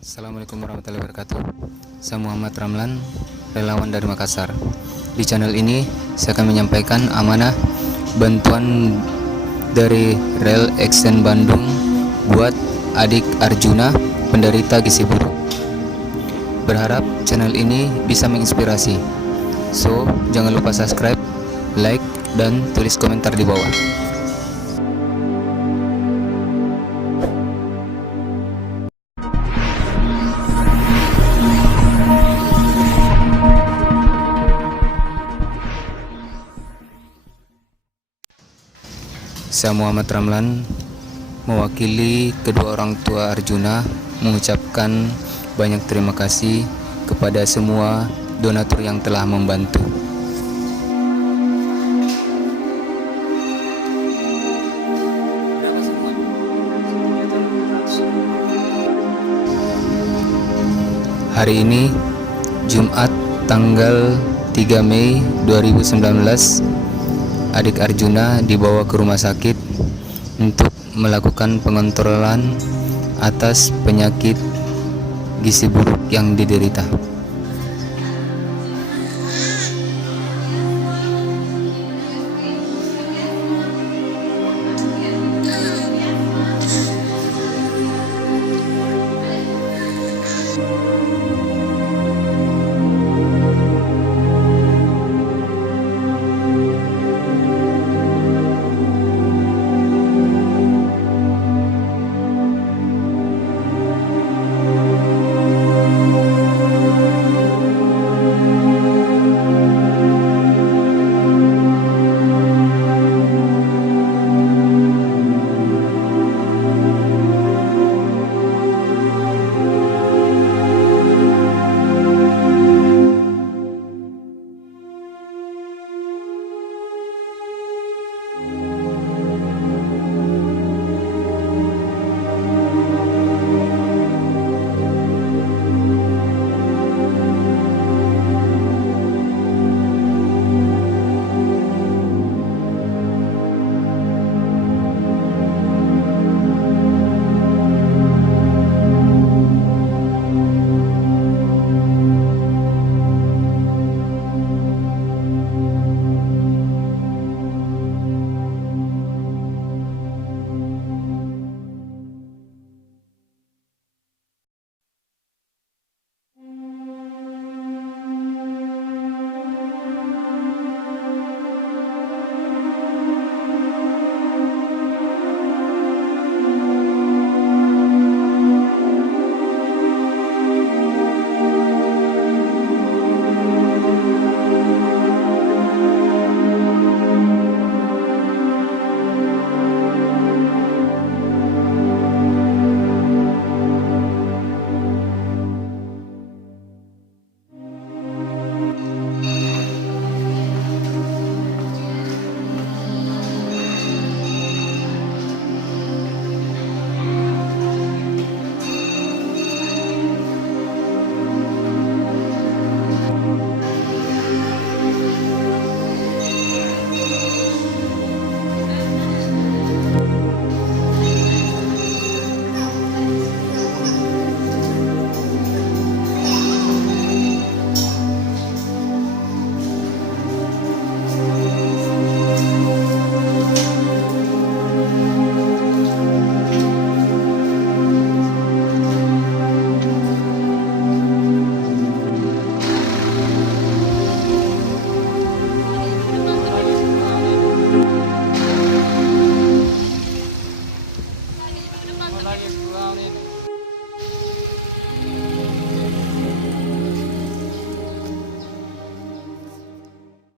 Assalamualaikum warahmatullahi wabarakatuh. Saya Muhammad Ramlan, relawan dari Makassar. Di channel ini saya akan menyampaikan amanah bantuan dari Rel Extend Bandung buat adik Arjuna penderita gizi buruk. Berharap channel ini bisa menginspirasi. So, jangan lupa subscribe, like, dan tulis komentar di bawah. Saya Muhammad Ramlan, mewakili kedua orang tua Arjuna, mengucapkan banyak terima kasih kepada semua donatur yang telah membantu. Hari ini Jumat tanggal 3 Mei 2019, adik Arjuna dibawa ke rumah sakit untuk melakukan pengontrolan atas penyakit gizi buruk yang diderita.